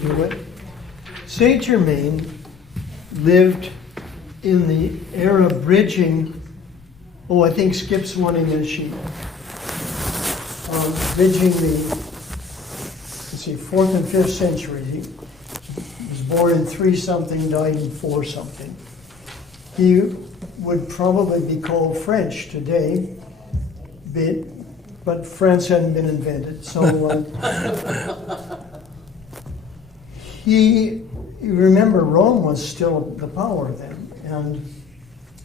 to it. Saint Germain lived in the era bridging, I think Skip's wanting a sheet, bridging the, 4th and 5th century. He was born in 3-something, died in 4-something. He would probably be called French today, but France hadn't been invented. So you remember Rome was still the power then, and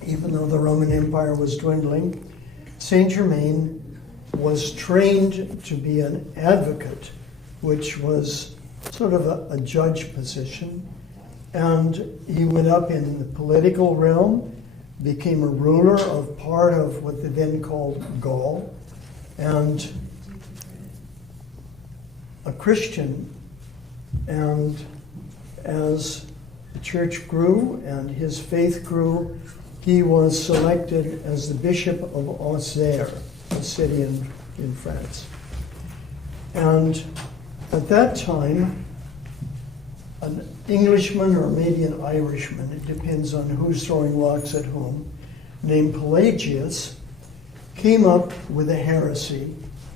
even though the Roman Empire was dwindling, Saint Germain was trained to be an advocate, which was sort of a judge position, and he went up in the political realm, became a ruler of part of what they then called Gaul, and a Christian. And as the church grew and his faith grew, he was selected as the Bishop of Auxerre, a city in France. And at that time, an Englishman or maybe an Irishman, it depends on who's throwing rocks at whom, named Pelagius, came up with a heresy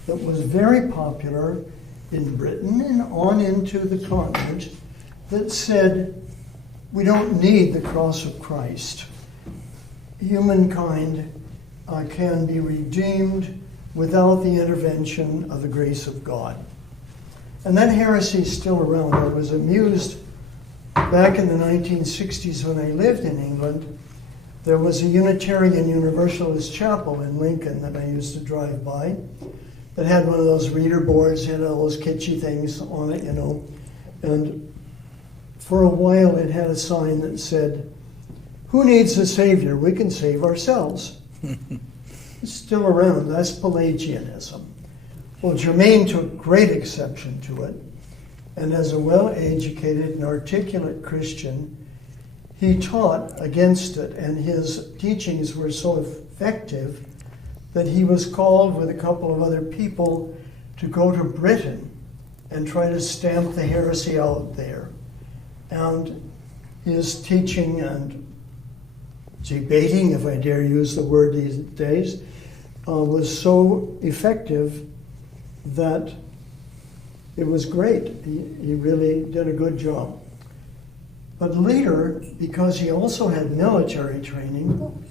that was very popular in Britain and on into the continent that said, we don't need the cross of Christ. Humankind can be redeemed without the intervention of the grace of God. And that heresy is still around. I was amused back in the 1960s when I lived in England. There was a Unitarian Universalist chapel in Lincoln that I used to drive by that had one of those reader boards, had all those kitschy things on it, and for a while it had a sign that said, "Who needs a savior? We can save ourselves." It's still around. That's Pelagianism. Well, Germain took great exception to it, and as a well-educated and articulate Christian, he taught against it, and his teachings were so effective that he was called with a couple of other people to go to Britain and try to stamp the heresy out there. And his teaching and debating, if I dare use the word these days, was so effective that it was great. He really did a good job. But later, because he also had military training,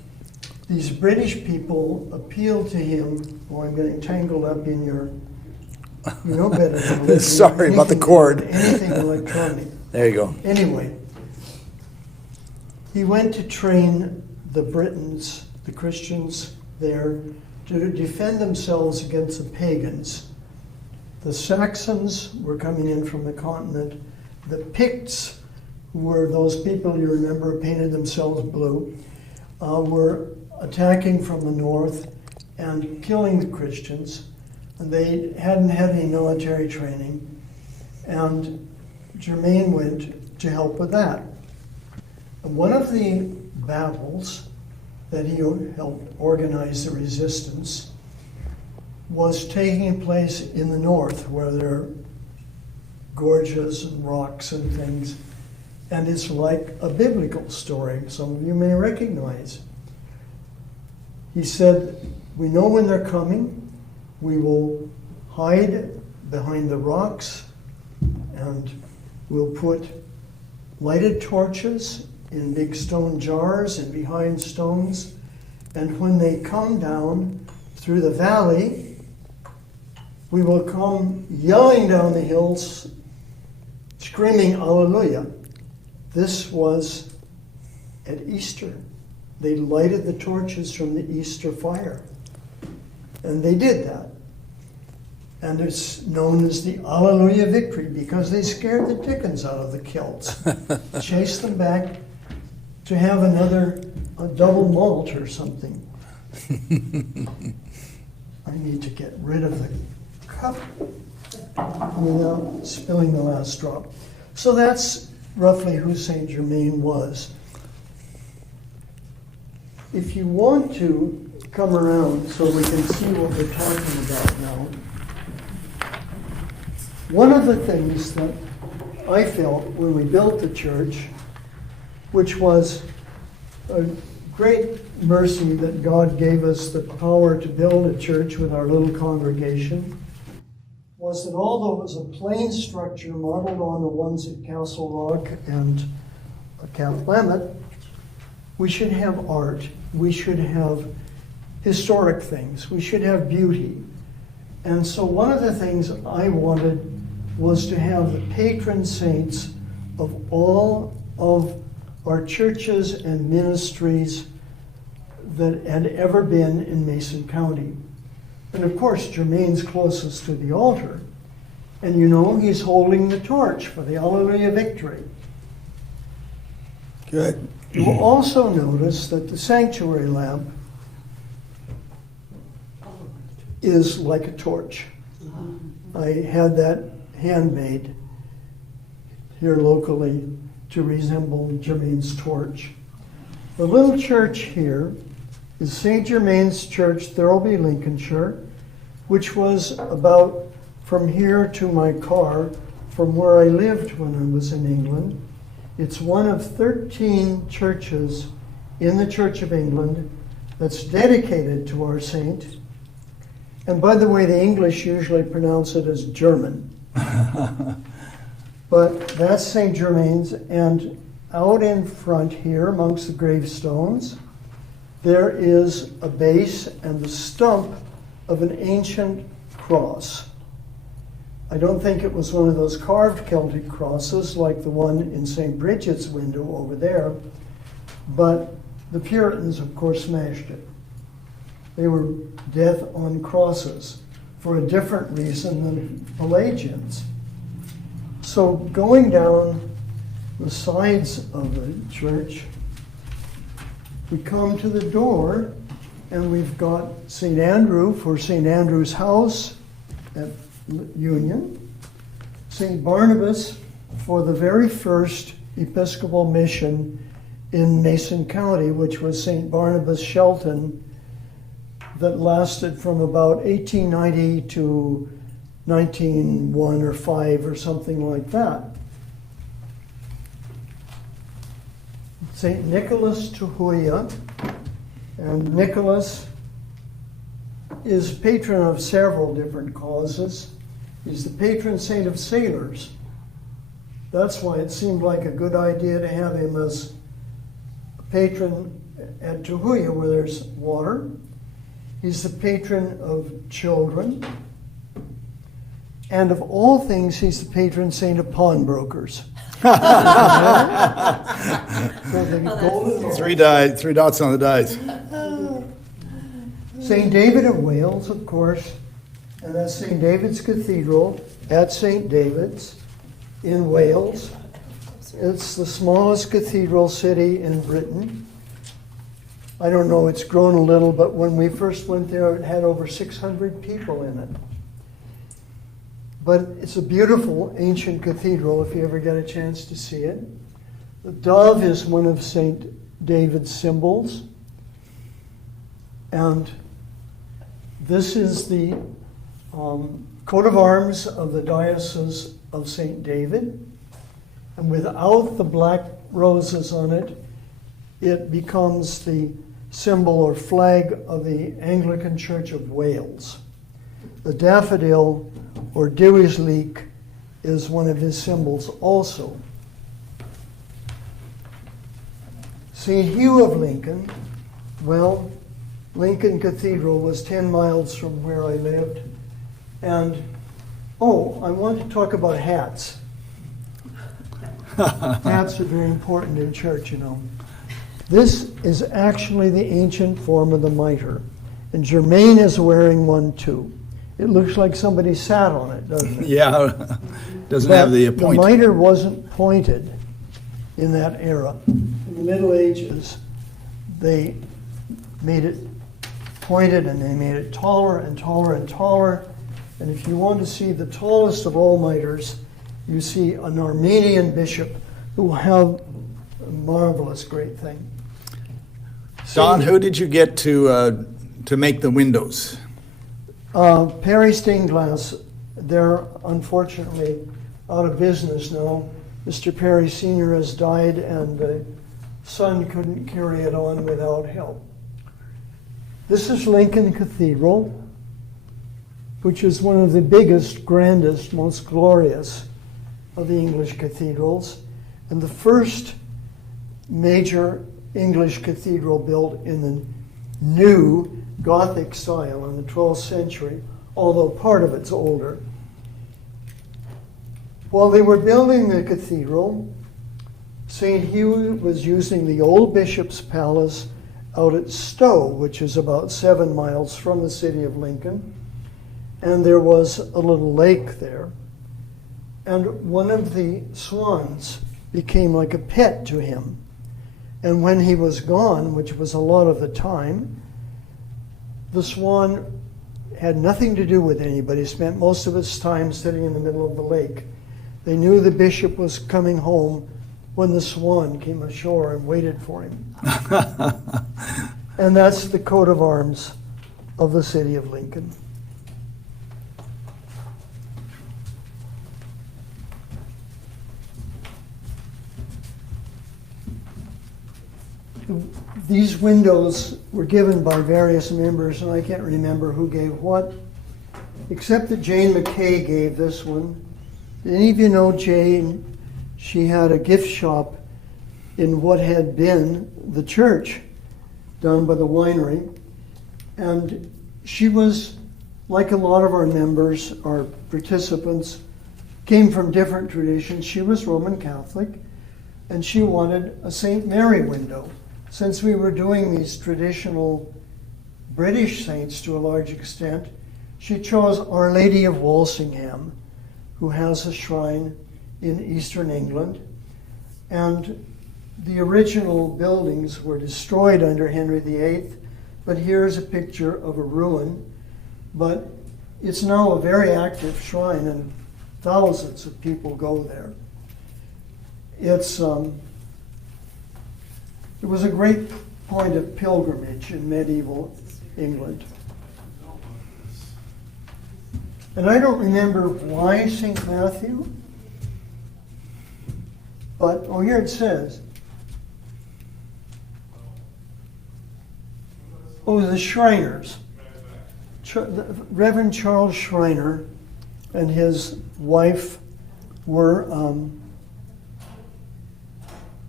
these British people appealed to him. I'm getting tangled up in your, you know better than me. Sorry about the cord. Anything electronic. There you go. Anyway, he went to train the Britons, the Christians there, to defend themselves against the pagans. The Saxons were coming in from the continent. The Picts, who were those people you remember who painted themselves blue, were attacking from the north and killing the Christians. And they hadn't had any military training. And Germain went to help with that. And one of the battles that he helped organize the resistance was taking place in the north, where there are gorges and rocks and things. And it's like a biblical story, some of you may recognize. He said, we know when they're coming. We will hide behind the rocks, and we'll put lighted torches in big stone jars and behind stones. And when they come down through the valley, we will come yelling down the hills, screaming, Alleluia. This was at Easter. They lighted the torches from the Easter fire. And they did that. And it's known as the Alleluia victory because they scared the dickens out of the Celts. Chased them back to have a double malt or something. I need to get rid of the cup without spilling the last drop. So that's roughly who Saint Germain was. If you want to come around so we can see what we're talking about now, one of the things that I felt when we built the church, which was a great mercy that God gave us the power to build a church with our little congregation, was that although it was a plain structure modeled on the ones at Castle Rock and Camp Lambert, we should have art, we should have historic things, we should have beauty. And so one of the things I wanted was to have the patron saints of all of our churches and ministries that had ever been in Mason County. And of course, Germain's closest to the altar. And you know, he's holding the torch for the Alleluia victory. Good. You will also notice that the sanctuary lamp is like a torch. I had that handmade here locally to resemble Germain's torch. The little church here is St. Germain's Church, Thirlby, Lincolnshire, which was about from here to my car, from where I lived when I was in England. It's one of 13 churches in the Church of England that's dedicated to our saint. And by the way, the English usually pronounce it as German. But that's St. Germain's, and out in front here amongst the gravestones, there is a base and the stump of an ancient cross. I don't think it was one of those carved Celtic crosses like the one in St. Bridget's window over there, but the Puritans, of course, smashed it. They were death on crosses for a different reason than Pelagians. So going down the sides of the church, we come to the door, and we've got St. Andrew for St. Andrew's house at Union, St. Barnabas for the very first Episcopal mission in Mason County, which was St. Barnabas Shelton, that lasted from about 1890 to 1901 or 5 or something like that. St. Nicholas Tuhuya, and Nicholas is patron of several different causes. He's the patron saint of sailors. That's why it seemed like a good idea to have him as a patron at Tuhuya, where there's water. He's the patron of children. And of all things, he's the patron saint of pawnbrokers. Three dots on the dice. St. David of Wales, of course, and that's St. David's Cathedral at St. David's in Wales. It's the smallest cathedral city in Britain. I don't know, it's grown a little, but when we first went there, it had over 600 people in it. But it's a beautiful ancient cathedral if you ever get a chance to see it. The dove is one of St. David's symbols. And this is the coat of arms of the Diocese of St. David. And without the black roses on it, it becomes the symbol or flag of the Anglican Church of Wales. The daffodil or Dewey's leek is one of his symbols also. St. Hugh of Lincoln, well, Lincoln Cathedral was 10 miles from where I lived. And, I want to talk about hats. Hats are very important in church, you know. This is actually the ancient form of the mitre. And Germain is wearing one too. It looks like somebody sat on it, doesn't it? Yeah, doesn't have the point. The mitre wasn't pointed in that era. In the Middle Ages, they made it pointed and they made it taller and taller and taller. And if you want to see the tallest of all mitres, you see an Armenian bishop who will have a marvelous great thing. Don, who did you get to make the windows? Perry Stained Glass, they're unfortunately out of business now. Mr. Perry Sr. has died, and the son couldn't carry it on without help. This is Lincoln Cathedral, which is one of the biggest, grandest, most glorious of the English cathedrals, and the first major English cathedral built in the new Gothic style in the 12th century, although part of it's older. While they were building the cathedral, St. Hugh was using the old bishop's palace out at Stowe, which is about 7 miles from the city of Lincoln, and there was a little lake there. And one of the swans became like a pet to him. And when he was gone, which was a lot of the time, the swan had nothing to do with anybody, spent most of its time sitting in the middle of the lake. They knew the bishop was coming home when the swan came ashore and waited for him. And that's the coat of arms of the city of Lincoln. These windows were given by various members, and I can't remember who gave what, except that Jane McKay gave this one. Any of you know Jane? She had a gift shop in what had been the church down by the winery, and she was, like a lot of our members, our participants, came from different traditions. She was Roman Catholic, and she wanted a St. Mary window. Since we were doing these traditional British saints to a large extent, she chose Our Lady of Walsingham, who has a shrine in eastern England. And the original buildings were destroyed under Henry VIII, but here's a picture of a ruin. But it's now a very active shrine, and thousands of people go there. It was a great point of pilgrimage in medieval England. And I don't remember why St. Matthew, but, oh, here it says. Oh, the Shriners. Reverend Charles Shriner and his wife were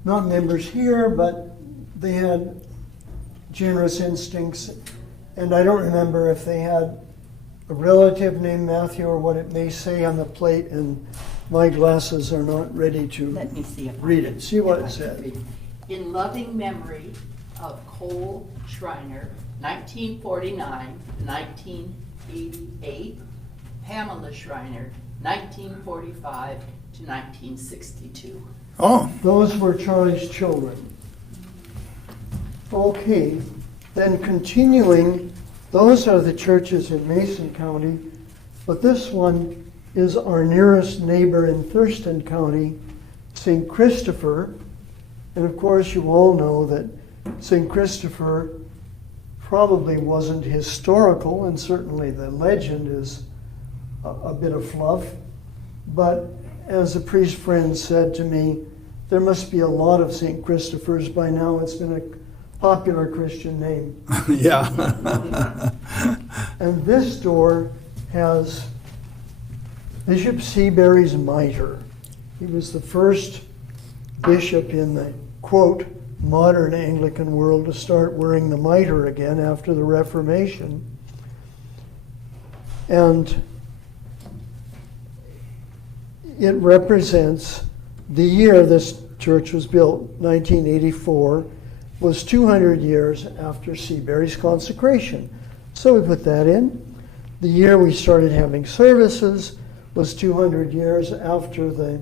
not members here, but they had generous instincts, and I don't remember if they had a relative named Matthew or what it may say on the plate, and my glasses are not ready to Let me see if read it. See what it said. In loving memory of Cole Shriner, 1949 to 1988, Pamela Shriner, 1945 to 1962. Oh, Those were Charlie's children. Okay, then continuing, those are the churches in Mason County, but this one is our nearest neighbor in Thurston County, St. Christopher. And of course, you all know that St. Christopher probably wasn't historical, and certainly the legend is a bit of fluff. But as a priest friend said to me, there must be a lot of St. Christophers by now. It's been a popular Christian name. yeah. And this door has Bishop Seabury's mitre. He was the first bishop in the, quote, modern Anglican world to start wearing the mitre again after the Reformation. And it represents the year this church was built, 1984, was 200 years after Seabury's consecration. So we put that in. The year we started having services was 200 years after the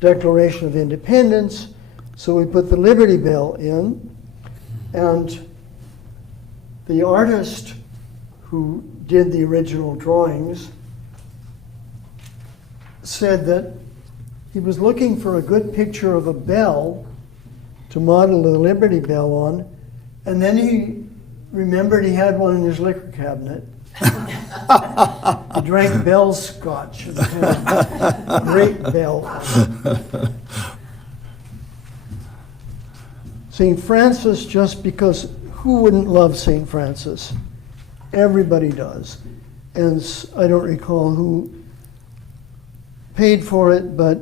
Declaration of Independence. So we put the Liberty Bell in. And the artist who did the original drawings said that he was looking for a good picture of a bell to model the Liberty Bell on, and then he remembered he had one in his liquor cabinet. He drank Bell's scotch, and had a great bell. St. Francis, just because who wouldn't love St. Francis? Everybody does. And I don't recall who paid for it, but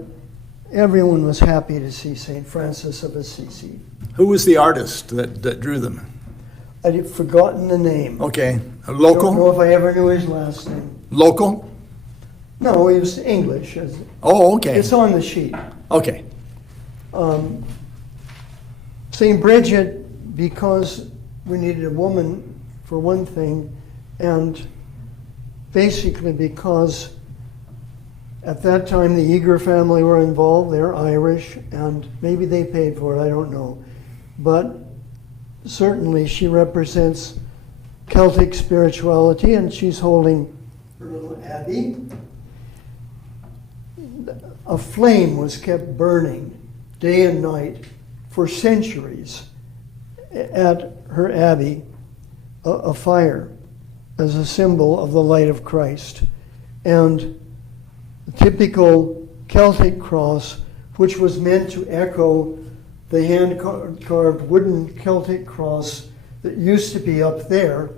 everyone was happy to see St. Francis of Assisi. Who was the artist that drew them? I'd forgotten the name. Okay. A I don't know local? if I ever knew his last name. Local? No, he was English. Oh, okay. It's on the sheet. Okay. St. Bridget, because we needed a woman for one thing, and basically because at that time the Eager family were involved. They're Irish, and maybe they paid for it, I don't know. But certainly she represents Celtic spirituality, and she's holding her little abbey. A flame was kept burning day and night for centuries at her abbey, a fire as a symbol of the light of Christ. And the typical Celtic cross, which was meant to echo the hand-carved wooden Celtic cross that used to be up there,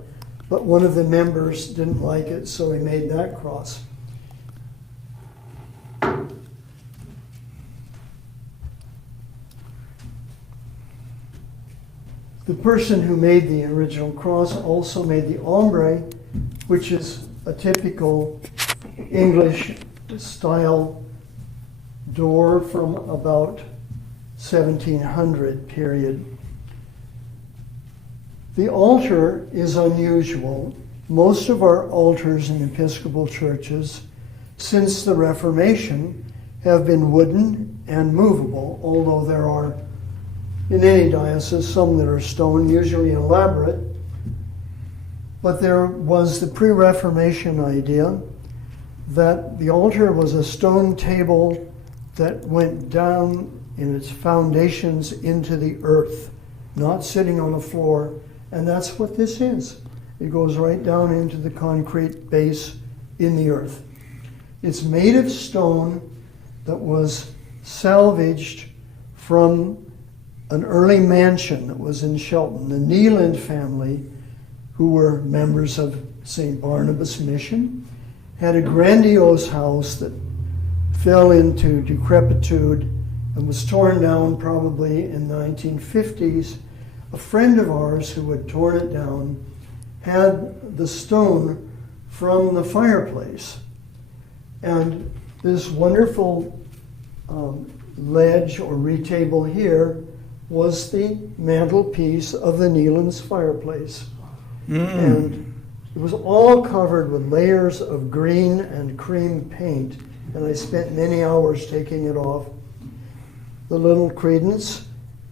but one of the members didn't like it, so he made that cross. The person who made the original cross also made the ombre, which is a typical English style door from about 1700 period. The altar is unusual. Most of our altars in Episcopal churches since the Reformation have been wooden and movable, although there are in any diocese some that are stone, usually elaborate. But there was the pre-Reformation idea that the altar was a stone table that went down in its foundations into the earth, not sitting on the floor. And that's what this is. It goes right down into the concrete base in the earth. It's made of stone that was salvaged from an early mansion that was in Shelton. The Neeland family, who were members of St. Barnabas Mission, had a grandiose house that fell into decrepitude and was torn down probably in the 1950s. A friend of ours who had torn it down had the stone from the fireplace. And this wonderful ledge or retable here was the mantelpiece of the Neelands fireplace. And it was all covered with layers of green and cream paint, and I spent many hours taking it off. The little credence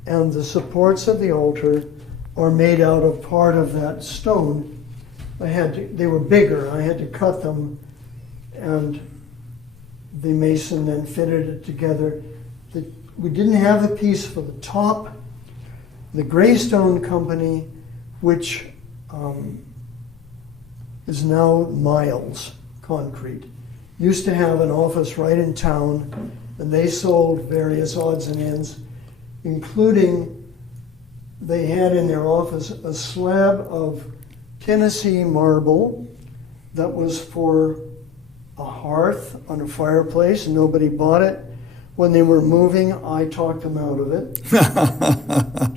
and the supports of the altar are made out of part of that stone. They were bigger, I had to cut them, and the mason then fitted it together. We didn't have the piece for the top. The Greystone Company, which is now Miles Concrete, used to have an office right in town, and they sold various odds and ends, including they had in their office a slab of Tennessee marble that was for a hearth on a fireplace, and nobody bought it. When they were moving, I talked them out of it.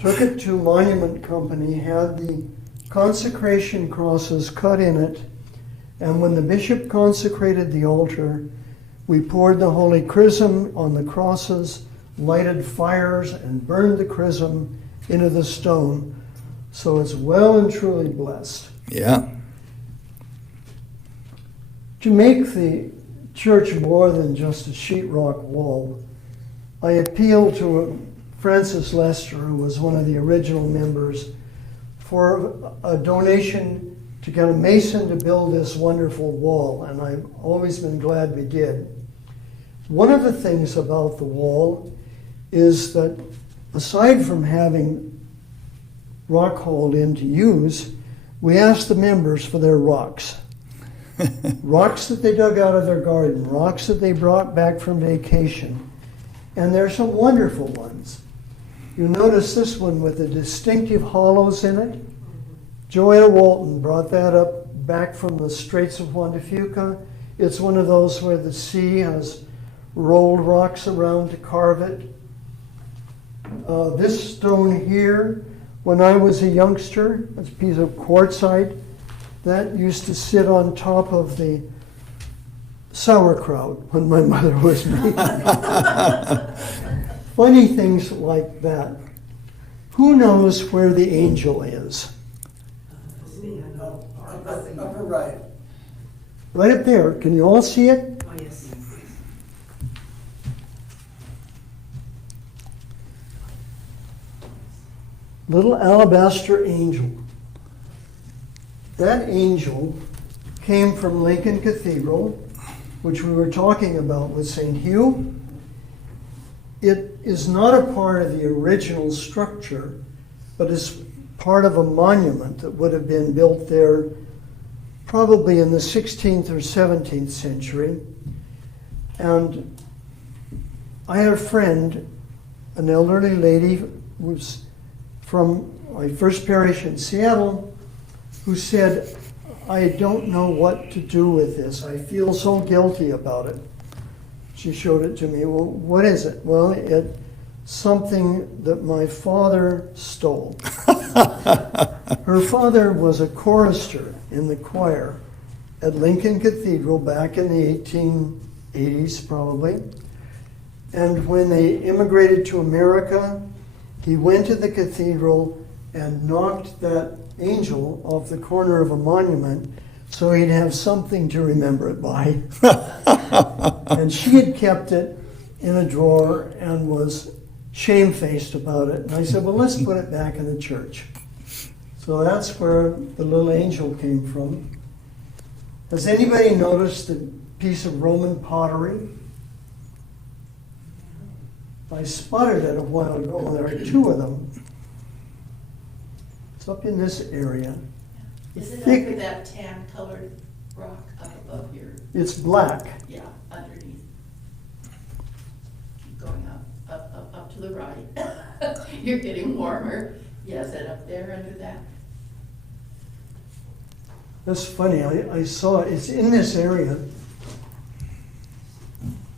Took it to Monument Company, had the consecration crosses cut in it, and when the bishop consecrated the altar, we poured the Holy Chrism on the crosses, lighted fires, and burned the chrism into the stone, so it's well and truly blessed. Yeah. To make the church more than just a sheetrock wall, I appealed to Francis Lester, who was one of the original members, for a donation to get a mason to build this wonderful wall, and I've always been glad we did. One of the things about the wall is that aside from having rock hauled in to use, we asked the members for their rocks. Rocks that they dug out of their garden, rocks that they brought back from vacation. And there's some wonderful ones. You notice this one with the distinctive hollows in it? Joanna Walton brought that up back from the Straits of Juan de Fuca. It's one of those where the sea has rolled rocks around to carve it. This stone here, when I was a youngster, it's a piece of quartzite that used to sit on top of the sauerkraut when my mother was making it. Funny things like that. Who knows where the angel is? Upper right. Right up there. Can you all see it? Oh, yes. Little alabaster angel. That angel came from Lincoln Cathedral, which we were talking about with St. Hugh. It is not a part of the original structure, but is part of a monument that would have been built there probably in the 16th or 17th century. And I had a friend, an elderly lady who was from my first parish in Seattle, who said, I don't know what to do with this. I feel so guilty about it. She showed it to me. Well, what is it? Well, it's something that my father stole. Her father was a chorister in the choir at Lincoln Cathedral back in the 1880s, probably. And when they immigrated to America, he went to the cathedral and knocked that angel off the corner of a monument so he'd have something to remember it by. And she had kept it in a drawer and was shamefaced about it. And I said, well, let's put it back in the church. So that's where the little angel came from. Has anybody noticed a piece of Roman pottery? I spotted it a while ago. There are two of them. It's up in this area. Is it Thick. under that tan-colored rock up above here? It's black. Yeah, underneath. Keep going up to the right. You're getting warmer. Yeah, is that up there under that? That's funny. I saw it. It's in this area.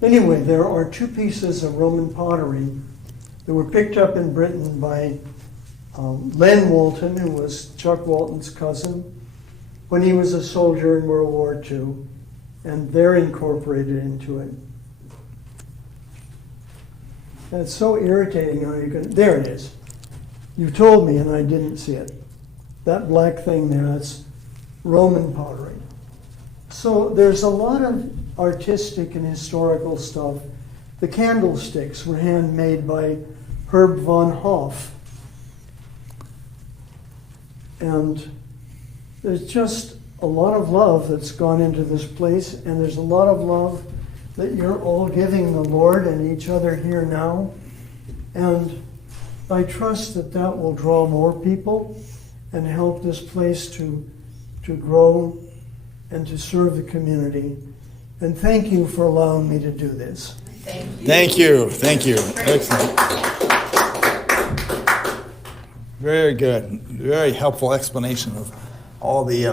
Anyway, there are two pieces of Roman pottery that were picked up in Britain by Len Walton, who was Chuck Walton's cousin, when he was a soldier in World War II, and they're incorporated into it. And it's so irritating how you can. There it is. You told me, and I didn't see it. That black thing there, that's Roman pottery. So there's a lot of artistic and historical stuff. The candlesticks were handmade by Herb von Hoff. And there's just a lot of love that's gone into this place, and there's a lot of love that you're all giving the Lord and each other here now. And I trust that that will draw more people and help this place to grow and to serve the community. And thank you for allowing me to do this. Thank you. Thank you. Excellent. Very good. Very helpful explanation of all the